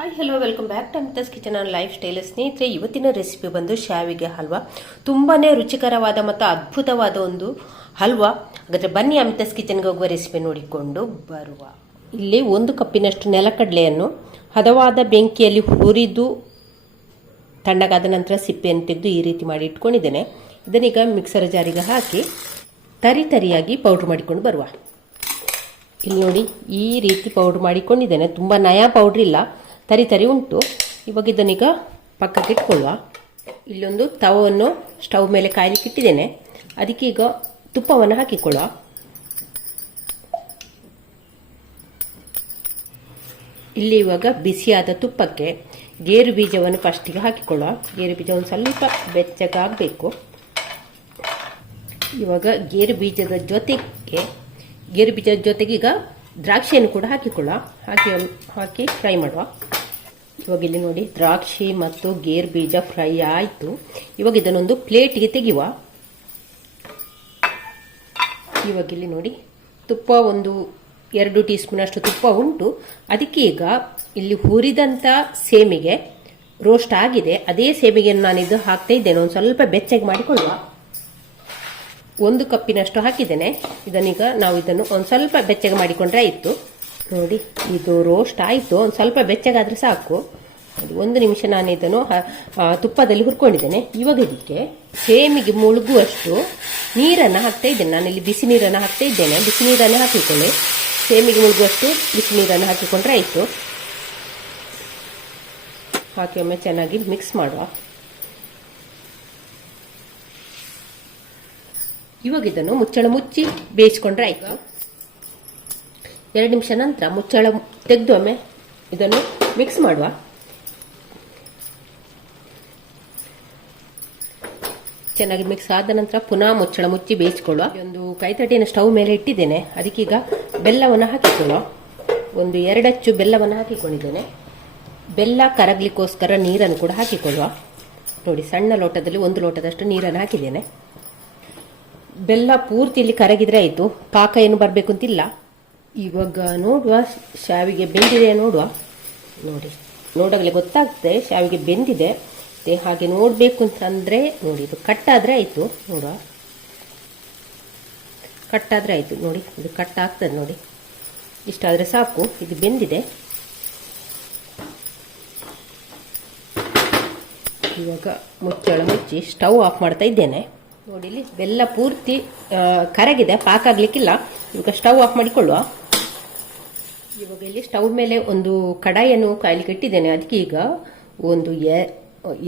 Hi hello welcome back to Amitha's kitchen on lifestyle ಸ್ನೇಹಿತರೆ, ಇವತ್ತಿನ recipe ಬಂದು ಶಾವಿಗೆ ಹಲ್ವಾ. ತುಂಬಾ ರುಚಿಕರವಾದ ಮತ್ತು ಅದ್ಭುತವಾದ ಒಂದು ಹಲ್ವಾ. ಹಾಗಾದರೆ ಬನ್ನಿ ಅಮಿತಾಸ್ ಕಿಚನ್ಗೆ ಹೋಗುವ ರೆಸಿಪಿ ನೋಡಿಕೊಂಡು ಬರುವ. ಇಲ್ಲಿ ಒಂದು ಕಪ್ಪಿನಷ್ಟು ನೆಲಕಡಲೆಯನ್ನು ಹದವಾದ ಬೆಂಕಿಯಲ್ಲಿ ಹುರಿದು ತಣ್ಣಗಾದ ನಂತರ ಸಿಪ್ಪೆಯನ್ನು ತೆಗೆದು ಈ ರೀತಿ ಮಾಡಿ ಇಟ್ಕೊಂಡಿದ್ದೇನೆ. ಇದನ್ನೀಗ ಮಿಕ್ಸರ್ ಜಾರಿಗೆ ಹಾಕಿ ತರಿ ತರಿಯಾಗಿ ಪೌಡ್ರ್ ಮಾಡಿಕೊಂಡು ಬರುವ. ಇಲ್ಲಿ ನೋಡಿ, ಈ ರೀತಿ ಪೌಡ್ರ್ ಮಾಡಿಕೊಂಡಿದ್ದೇನೆ. ತುಂಬ ನಯ ಪೌಡ್ರ್ ಇಲ್ಲ. ತರಿ ತರಿ ಉಂಟು. ಇವಾಗ ಇದನ್ನೀಗ ಪಕ್ಕಕ್ಕೆ ಇಟ್ಕೊಳ್ಳುವ. ಇಲ್ಲೊಂದು ತವವನ್ನು ಸ್ಟವ್ ಮೇಲೆ ಕಾಯಲಿಕ್ಕೆ ಇಟ್ಟಿದ್ದೇನೆ. ಅದಕ್ಕೆ ಈಗ ತುಪ್ಪವನ್ನು ಹಾಕಿಕೊಳ್ಳುವ. ಇಲ್ಲಿ ಇವಾಗ ಬಿಸಿಯಾದ ತುಪ್ಪಕ್ಕೆ ಗೇರು ಬೀಜವನ್ನು ಫಸ್ಟಿಗೆ ಹಾಕಿಕೊಳ್ಳುವ. ಗೇರು ಬೀಜ ಒಂದು ಸ್ವಲ್ಪ ಬೆಚ್ಚಗಾಗಬೇಕು ಇವಾಗ ಗೇರು ಬೀಜದ ಜೊತೆಗೆ, ಗೇರು ಬೀಜದ ಜೊತೆಗೆ ಈಗ ದ್ರಾಕ್ಷಿಯನ್ನು ಕೂಡ ಹಾಕಿಕೊಳ್ಳುವ. ಹಾಕಿ ಹಾಕಿ ಫ್ರೈ ಮಾಡುವ. ಇವಾಗ ಇಲ್ಲಿ ನೋಡಿ, ದ್ರಾಕ್ಷಿ ಮತ್ತು ಗೇರ್ ಬೀಜ ಫ್ರೈ ಆಯಿತು. ಇವಾಗ ಇದನ್ನೊಂದು ಪ್ಲೇಟ್ಗೆ ತೆಗೆಯುವ. ಇವಾಗ ಇಲ್ಲಿ ನೋಡಿ, ತುಪ್ಪ ಒಂದು ಎರಡು ಟೀ ಸ್ಪೂನ್ ಅಷ್ಟು ತುಪ್ಪ ಉಂಟು. ಅದಕ್ಕೆ ಈಗ ಇಲ್ಲಿ ಹುರಿದಂಥ ಸೇಮಿಗೆ ರೋಸ್ಟ್ ಆಗಿದೆ. ಅದೇ ನಾನು ಇದು ಹಾಕ್ತಾ ಇದ್ದೇನೆ. ಒಂದು ಸ್ವಲ್ಪ ಬೆಚ್ಚಗೆ ಮಾಡಿಕೊಳ್ಳುವ. ಒಂದು ಕಪ್ಪಿನಷ್ಟು ಹಾಕಿದ್ದೇನೆ. ಇದನ್ನೀಗ ನಾವು ಇದನ್ನು ಒಂದು ಸ್ವಲ್ಪ ಬೆಚ್ಚಗೆ ಮಾಡಿಕೊಂಡ್ರೆ ಆಯಿತು. ನೋಡಿ, ಇದು ರೋಸ್ಟ್ ಆಯಿತು. ಒಂದು ಸ್ವಲ್ಪ ಬೆಚ್ಚಗಾದರೆ ಸಾಕು. ಅದು ಒಂದು ನಿಮಿಷ ನಾನು ಇದನ್ನು ತುಪ್ಪದಲ್ಲಿ ಹುರ್ಕೊಂಡಿದ್ದೇನೆ. ಇವಾಗ ಇದಕ್ಕೆ ಸೇಮಿಗೆ ಮುಳುಗುವಷ್ಟು ನೀರನ್ನು ಹಾಕ್ತಾ ಇದ್ದೇನೆ. ನಾನಿಲ್ಲಿ ಬಿಸಿ ನೀರನ್ನು ಹಾಕ್ತಾ ಇದ್ದೇನೆ. ಬಿಸಿ ನೀರನ್ನು ಹಾಕಿಕೊಳ್ಳಿ. ಸೇಮಿಗೆ ಮುಳುಗುವಷ್ಟು ಬಿಸಿ ನೀರನ್ನು ಹಾಕಿಕೊಂಡ್ರೆ ಆಯಿತು. ಹಾಕಿ ಒಮ್ಮೆ ಚೆನ್ನಾಗಿ ಮಿಕ್ಸ್ ಮಾಡುವ. ಇವಾಗ ಇದನ್ನು ಮುಚ್ಚಳ ಮುಚ್ಚಿ ಬೇಯಿಸ್ಕೊಂಡ್ರೆ ಆಯಿತು. ಎರಡು ನಿಮಿಷ ನಂತರ ಮುಚ್ಚಳ ತೆಗೆದು ಒಮ್ಮೆ ಇದನ್ನು ಮಿಕ್ಸ್ ಮಾಡುವ. ಚೆನ್ನಾಗಿ ಮಿಕ್ಸ್ ಆದ ನಂತರ ಪುನಃ ಮುಚ್ಚಳ ಮುಚ್ಚಿ ಬೇಯಿಸ್ಕೊಳ್ಳುವ. ಒಂದು ಕೈತಟ್ಟಿನ ಸ್ಟವ್ ಮೇಲೆ ಇಟ್ಟಿದ್ದೇನೆ. ಅದಕ್ಕೀಗ ಬೆಲ್ಲವನ್ನು ಹಾಕಿಕೊಳ್ಳುವ. ಒಂದು ಎರಡಚ್ಚು ಬೆಲ್ಲವನ್ನು ಹಾಕಿಕೊಂಡಿದ್ದೇನೆ. ಬೆಲ್ಲ ಕರಗ್ಲಿಕ್ಕೋಸ್ಕರ ನೀರನ್ನು ಕೂಡ ಹಾಕಿಕೊಳ್ಳುವ. ನೋಡಿ, ಸಣ್ಣ ಲೋಟದಲ್ಲಿ ಒಂದು ಲೋಟದಷ್ಟು ನೀರನ್ನು ಹಾಕಿದ್ದೇನೆ. ಬೆಲ್ಲ ಪೂರ್ತಿ ಇಲ್ಲಿ ಕರಗಿದ್ರೆ ಆಯಿತು. ಪಾಕ ಏನು ಬರಬೇಕು ಅಂತಿಲ್ಲ ಇವಾಗ ನೋಡುವ, ಶಾವಿಗೆ ಬೆಂದಿದೆ ನೋಡುವ. ನೋಡಿ, ನೋಡಾಗಲೇ ಗೊತ್ತಾಗ್ತದೆ, ಶಾವಿಗೆ ಬೆಂದಿದೆ. ಹಾಗೆ ನೋಡಬೇಕು ಅಂತಂದರೆ ನೋಡಿ, ಇದು ಕಟ್ಟಾದರೆ ಆಯಿತು, ನೋಡುವ. ಕಟ್ಟಾದರೆ ಆಯಿತು, ನೋಡಿ, ಇದು ಕಟ್ ಆಗ್ತದೆ, ನೋಡಿ. ಇಷ್ಟಾದರೆ ಸಾಕು, ಇದು ಬೆಂದಿದೆ. ಇವಾಗ ಮುಚ್ಚಳ ಮುಚ್ಚಿ ಸ್ಟವ್ ಆಫ್ ಮಾಡ್ತಾ ಇದ್ದೇನೆ. ನೋಡಿ, ಇಲ್ಲಿ ಬೆಲ್ಲ ಪೂರ್ತಿ ಕರಗಿದೆ, ಪಾಕಾಗಲಿಕ್ಕಿಲ್ಲ. ಇವಾಗ ಸ್ಟವ್ ಆಫ್ ಮಾಡಿಕೊಳ್ಳುವ. ಇವಾಗ ಇಲ್ಲಿ ಸ್ಟವ್ ಮೇಲೆ ಒಂದು ಕಡಾಯಿಯನ್ನು ಕಾಯಿಲಿ ಕಟ್ಟಿದ್ದೇನೆ ಅದಕ್ಕೆ ಈಗ ಒಂದು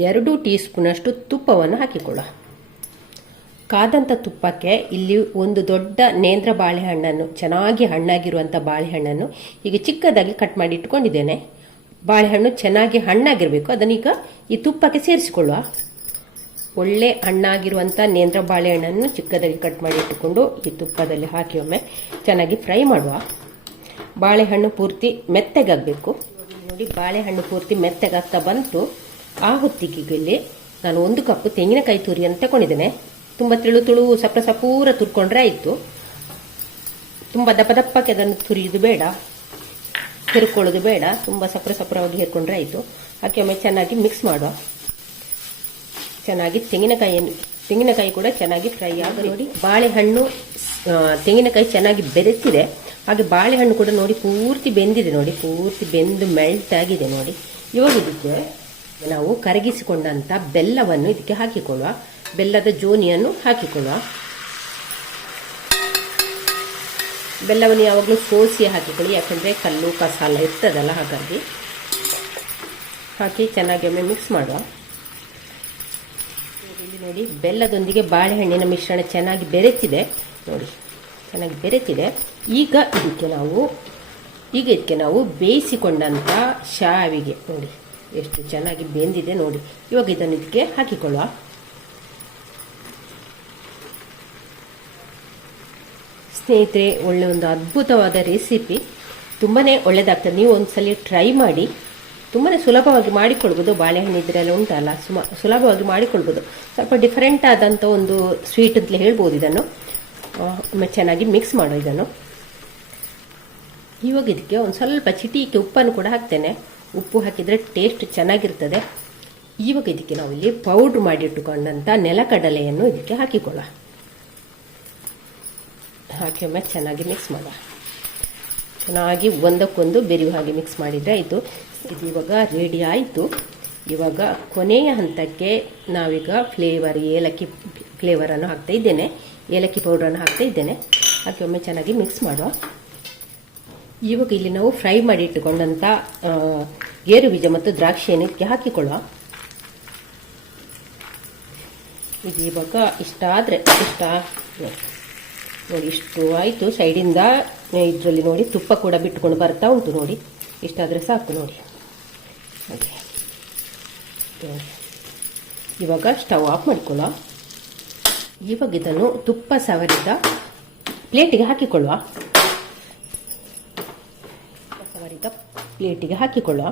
ಎರಡು ಟೀ ಸ್ಪೂನಷ್ಟು ತುಪ್ಪವನ್ನು ಹಾಕಿಕೊಳ್ಳ ಕಾದಂಥ ತುಪ್ಪಕ್ಕೆ ಇಲ್ಲಿ ಒಂದು ದೊಡ್ಡ ನೇಂದ್ರ ಬಾಳೆಹಣ್ಣನ್ನು, ಚೆನ್ನಾಗಿ ಹಣ್ಣಾಗಿರುವಂಥ ಬಾಳೆಹಣ್ಣನ್ನು ಈಗ ಚಿಕ್ಕದಾಗಿ ಕಟ್ ಮಾಡಿ ಇಟ್ಕೊಂಡಿದ್ದೇನೆ. ಬಾಳೆಹಣ್ಣು ಚೆನ್ನಾಗಿ ಹಣ್ಣಾಗಿರಬೇಕು. ಅದನ್ನೀಗ ಈ ತುಪ್ಪಕ್ಕೆ ಸೇರಿಸಿಕೊಳ್ಳುವ. ಒಳ್ಳೆ ಹಣ್ಣಾಗಿರುವಂಥ ನೇಂದ್ರ ಬಾಳೆಹಣ್ಣನ್ನು ಚಿಕ್ಕದಾಗಿ ಕಟ್ ಮಾಡಿ ಇಟ್ಟುಕೊಂಡು ಈ ತುಪ್ಪದಲ್ಲಿ ಹಾಕಿ ಒಮ್ಮೆ ಚೆನ್ನಾಗಿ ಫ್ರೈ ಮಾಡುವ. ಬಾಳೆಹಣ್ಣು ಪೂರ್ತಿ ಮೆತ್ತಗಾಗಬೇಕು. ನೋಡಿ, ಬಾಳೆಹಣ್ಣು ಪೂರ್ತಿ ಮೆತ್ತಗಾಗ್ತಾ ಬಂತು. ಆ ಹೊತ್ತಿಗೆಗಲ್ಲಿ ನಾನು ಒಂದು ಕಪ್ ತೆಂಗಿನಕಾಯಿ ತುರಿ ಅಂತ ತಗೊಂಡಿದ್ದೇನೆ ತುಂಬ ತಿಳು ತುಳು, ಸಪ್ರ ಸಪೂರ ತುರ್ಕೊಂಡ್ರೆ ಆಯಿತು. ತುಂಬ ದಪ್ಪ ದಪ್ಪಕ್ಕೆ ಅದನ್ನು ತುರಿಯೋದು ಬೇಡ. ತಿರ್ಕೊಳ್ಳೋದು ಬೇಡ. ತುಂಬ ಸಪ್ರ ಸಪ್ರವಾಗಿ ಹೇರ್ಕೊಂಡ್ರೆ ಆಯಿತು. ಹಾಕಿ ಒಮ್ಮೆ ಚೆನ್ನಾಗಿ ಮಿಕ್ಸ್ ಮಾಡುವ. ಚೆನ್ನಾಗಿ ತೆಂಗಿನಕಾಯಿಯನ್ನು, ತೆಂಗಿನಕಾಯಿ ಕೂಡ ಚೆನ್ನಾಗಿ ಫ್ರೈ ಆಗ ನೋಡಿ, ಬಾಳೆಹಣ್ಣು ತೆಂಗಿನಕಾಯಿ ಚೆನ್ನಾಗಿ ಬೆರೆತಿದೆ. ಹಾಗೆ ಬಾಳೆಹಣ್ಣು ಕೂಡ ನೋಡಿ ಪೂರ್ತಿ ಬೆಂದಿದೆ ನೋಡಿ, ಪೂರ್ತಿ ಬೆಂದು ಮೆಲ್ಟ್ ಆಗಿದೆ ನೋಡಿ. ಇವಾಗ ಇದಕ್ಕೆ ನಾವು ಕರಗಿಸಿಕೊಂಡಂಥ ಬೆಲ್ಲವನ್ನು ಇದಕ್ಕೆ ಹಾಕಿಕೊಳ್ಳುವ, ಬೆಲ್ಲದ ಜೋನಿಯನ್ನು ಹಾಕಿಕೊಳ್ಳುವ. ಬೆಲ್ಲವನ್ನು ಯಾವಾಗಲೂ ಸೋಸಿ ಹಾಕಿಕೊಳ್ಳಿ, ಯಾಕಂದರೆ ಕಲ್ಲು ಕಸಾಲ ಇರ್ತದಲ್ಲ ಹಾಗಾಗಿ. ಹಾಕಿ ಚೆನ್ನಾಗಿ ಒಮ್ಮೆ ಮಿಕ್ಸ್ ಮಾಡುವ. ನೋಡಿ, ಬೆಲ್ಲದೊಂದಿಗೆ ಬಾಳೆಹಣ್ಣಿನ ಮಿಶ್ರಣ ಚೆನ್ನಾಗಿ ಬೆರೆತಿದೆ. ನೋಡಿ. ಚೆನ್ನಾಗಿ ಬೆರೆತಿದೆ. ಈಗ ಇದಕ್ಕೆ ನಾವು, ಈಗ ಇದಕ್ಕೆ ನಾವು ಬೇಯಿಸಿಕೊಂಡಂಥ ಶಾವಿಗೆ, ನೋಡಿ, ಎಷ್ಟು ಚೆನ್ನಾಗಿ ಬೆಂದಿದೆ ನೋಡಿ. ಇವಾಗ ಇದನ್ನು ಇದಕ್ಕೆ ಹಾಕಿಕೊಳ್ಳುವ. ಸ್ನೇಹಿತರೆ, ಒಳ್ಳೆ ಒಂದು ಅದ್ಭುತವಾದ ರೆಸಿಪಿ. ತುಂಬಾ ಒಳ್ಳೆಯದಾಗ್ತದೆ ನೀವು ಒಂದ್ಸಲ ಟ್ರೈ ಮಾಡಿ. ತುಂಬಾ ಸುಲಭವಾಗಿ ಮಾಡಿಕೊಳ್ಬೋದು ಬಾಳೆಹಣ್ಣು ಇದರೆಲ್ಲ ಉಂಟಲ್ಲ, ಸುಮ, ಸುಲಭವಾಗಿ ಮಾಡಿಕೊಳ್ಬೋದು ಸ್ವಲ್ಪ ಡಿಫರೆಂಟ್ ಆದಂಥ ಒಂದು ಸ್ವೀಟ್ ಅಂತಲೇ ಹೇಳ್ಬೋದು ಇದನ್ನು. ಚೆನ್ನಾಗಿ ಮಿಕ್ಸ್ ಮಾಡೋ ಇದನ್ನು. ಇವಾಗ ಇದಕ್ಕೆ ಒಂದು ಸ್ವಲ್ಪ ಚಿಟಿಕೆ ಉಪ್ಪನ್ನು ಕೂಡ ಹಾಕ್ತೇನೆ. ಉಪ್ಪು ಹಾಕಿದರೆ ಟೇಸ್ಟ್ ಚೆನ್ನಾಗಿರ್ತದೆ. ಇವಾಗ ಇದಕ್ಕೆ ನಾವು ಇಲ್ಲಿ ಪೌಡ್ರ್ ಮಾಡಿಟ್ಟುಕೊಂಡಂಥ ನೆಲಕಡಲೆಯನ್ನು ಇದಕ್ಕೆ ಹಾಕಿಕೊಳ್ಳ. ಹಾಕಿ ಒಮ್ಮೆ ಚೆನ್ನಾಗಿ ಮಿಕ್ಸ್ ಮಾಡುವ ಚೆನ್ನಾಗಿ ಒಂದಕ್ಕೊಂದು ಬೆರೆಯುವ ಹಾಗೆ ಮಿಕ್ಸ್ ಮಾಡಿದರೆ ಆಯಿತು ಇದು ಇವಾಗ ರೆಡಿ ಆಯಿತು. ಇವಾಗ ಕೊನೆಯ ಹಂತಕ್ಕೆ ನಾವೀಗ ಫ್ಲೇವರ್ ಏಲಕ್ಕಿ ಫ್ಲೇವರನ್ನು ಹಾಕ್ತಾ ಇದ್ದೇನೆ. ಏಲಕ್ಕಿ ಪೌಡ್ರನ್ನು ಹಾಕ್ತಾ ಇದ್ದೇನೆ. ಹಾಕಿ ಒಮ್ಮೆ ಚೆನ್ನಾಗಿ ಮಿಕ್ಸ್ ಮಾಡುವ. ಇವಾಗ ಇಲ್ಲಿ ನಾವು ಫ್ರೈ ಮಾಡಿ ಇಟ್ಟುಕೊಂಡಂಥ ಗೇರು ಬೀಜ ಮತ್ತು ದ್ರಾಕ್ಷಿಯನ್ನು ಇದಕ್ಕೆ ಹಾಕಿಕೊಳ್ಳುವ. ಇದು ಇವಾಗ ಇಷ್ಟ ಆದರೆ, ಇಷ್ಟ ನೋಡಿ, ಇಷ್ಟು ಆಯಿತು. ಸೈಡಿಂದ ಇದರಲ್ಲಿ ನೋಡಿ ತುಪ್ಪ ಕೂಡ ಬಿಟ್ಟುಕೊಂಡು ಬರ್ತಾ ಉಂಟು ನೋಡಿ. ಇಷ್ಟಾದರೆ ಸಾಕು ನೋಡಿ. ಇವಾಗ ಸ್ಟವ್ ಆಫ್ ಮಾಡಿಕೊಳ್ಳುವ. ಇವಾಗ ಇದನ್ನು ತುಪ್ಪ ಸವರಿದ ಪ್ಲೇಟಿಗೆ ಹಾಕಿಕೊಳ್ಳುವ. ಸವರಿದ ಪ್ಲೇಟಿಗೆ ಹಾಕಿಕೊಳ್ಳುವ.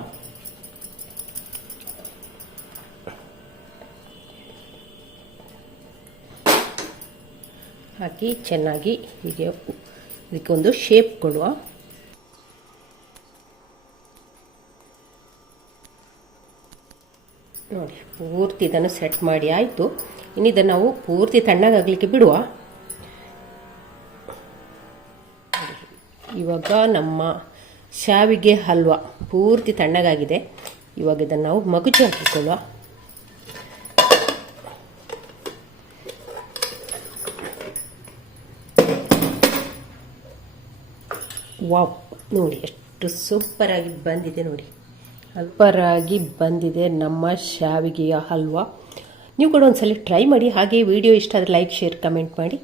ಹಾಕಿ ಚೆನ್ನಾಗಿ ಹೀಗೆ ಇದಕ್ಕೆ ಒಂದು ಶೇಪ್ ಕೊಡುವ. ನೋಡಿ, ಪೂರ್ತಿ ಇದನ್ನು ಸೆಟ್ ಮಾಡಿ, ಆಯಿತು. ಇನ್ನು ಇದನ್ನು ನಾವು ಪೂರ್ತಿ ತಣ್ಣಗಾಗಲಿಕ್ಕೆ ಬಿಡುವ. ಇವಾಗ ನಮ್ಮ ಶಾವಿಗೆ ಹಲ್ವ ಪೂರ್ತಿ ತಣ್ಣಗಾಗಿದೆ. ಇವಾಗ ಇದನ್ನು ನಾವು ಮಗುಚಿ ಹಾಕಿಕೊಳ್ಳುವ. ವಾವ್, ನೋಡಿ, ಎಷ್ಟು ಸೂಪರಾಗಿ ಬಂದಿದೆ ನೋಡಿ. ಸೂಪರ್ ಬಂದಿದೆ ನಮ್ಮ ಶಾವಿಗೆಯ ಹಲ್ವಾ. ನೀವು ಕೂಡ ಒಂದ್ಸಲ ಟ್ರೈ ಮಾಡಿ, ಹಾಗೆ ವಿಡಿಯೋ ಇಷ್ಟ ಆದರೆ ಲೈಕ್ ಶೇರ್ ಕಮೆಂಟ್ ಮಾಡಿ.